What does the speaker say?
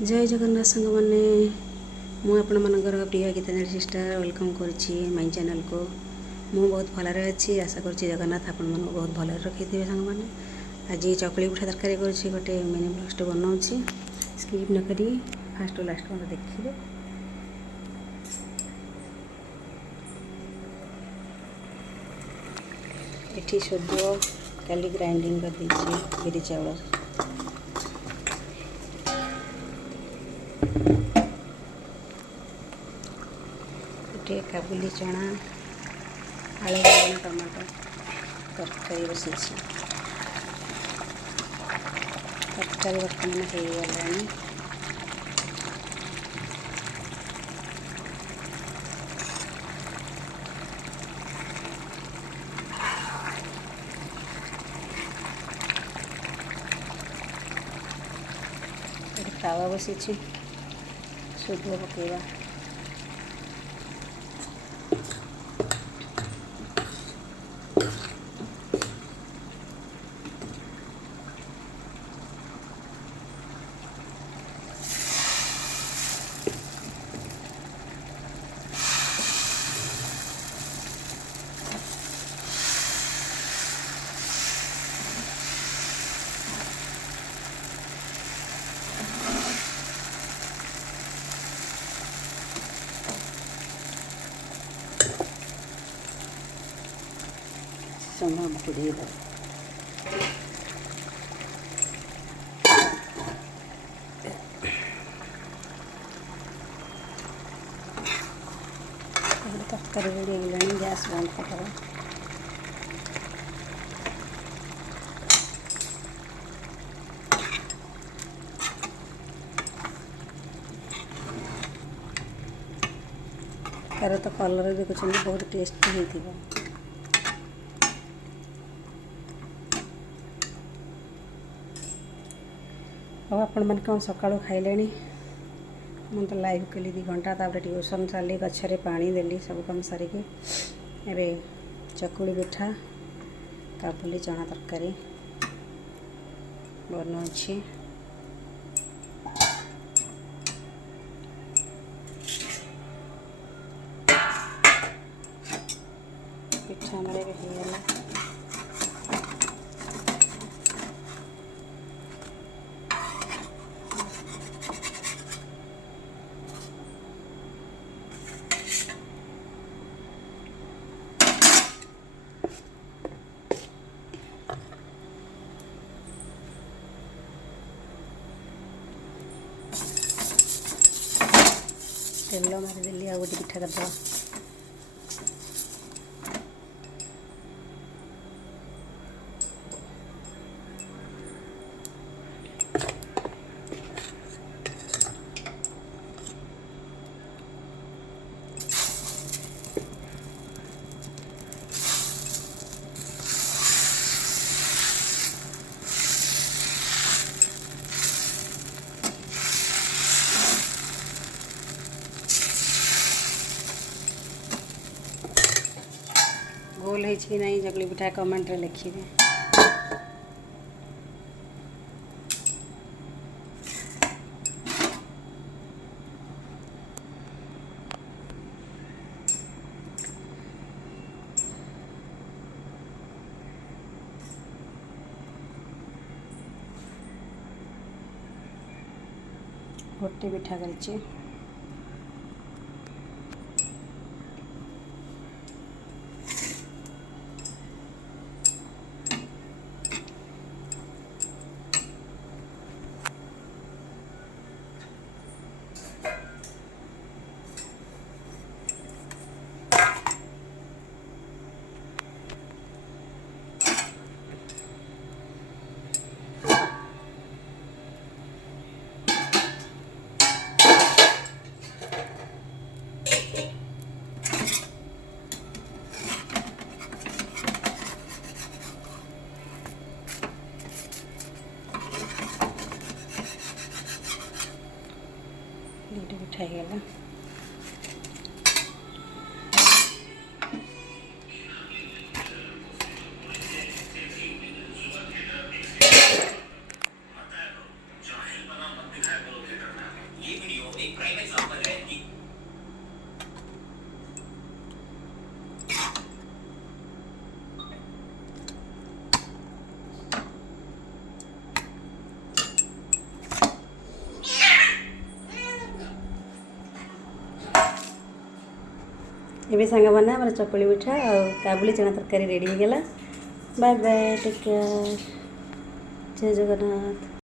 जय जगन्नाथ सांग मैंने मुझे प्रिय गीतांजलि सिस्टर वेलकम करुच्ची माई चैनल को। मु बहुत भलरे अच्छी आशा करुच्ची जगन्नाथ आपण मन बहुत भल रखी थे सांग मैंने। आज चकली पिठा तरकारी करुच्ची गोटे मिनी ब्लॉगटे बनाऊँगी स्किप न करी फास्ट टू लास्ट मत देखिए। ये सोदो काली ग्राइंडिंग कर दीजिए बिरी चावल गोटे काबुली चना आलू बाइगण टमाटो तरकारी बसी तरकारी बर्तमान हो गलानी। तावा बसी सोदो पकेवा समय हमको दे दो। तरकारी रेडी होगा गैस बंद कर तार तो कलर देखुं बहुत टेस्टी होती। अब आपण मैंने कौन सका खाइले मुझे तो लाइव कली 2 घंटा तापर ट्यूशन चली गचरे पानी देली सब कम सारिकी एबे चकुली पिठा काबुली चना तरकारी बनाऊँगी। पिठा हमारे होगला तेल मारिदेली आ गोटे पिठा करदे गोल है नहीं चकली पिठा कमेंट रे लिखिए। गोटे पिठा कर पिठा होगला। ଏବେ ସାଙ୍ଗମାନେ ଆମର ଚକୁଳି ପିଠା ଆଉ କାବୁଲି ଚଣା ତରକାରୀ ରେଡ଼ି ହେଇଗଲା। ବାଏ ବାଏ, ଟେକ୍ କେୟାର, ଜୟ ଜଗନ୍ନାଥ।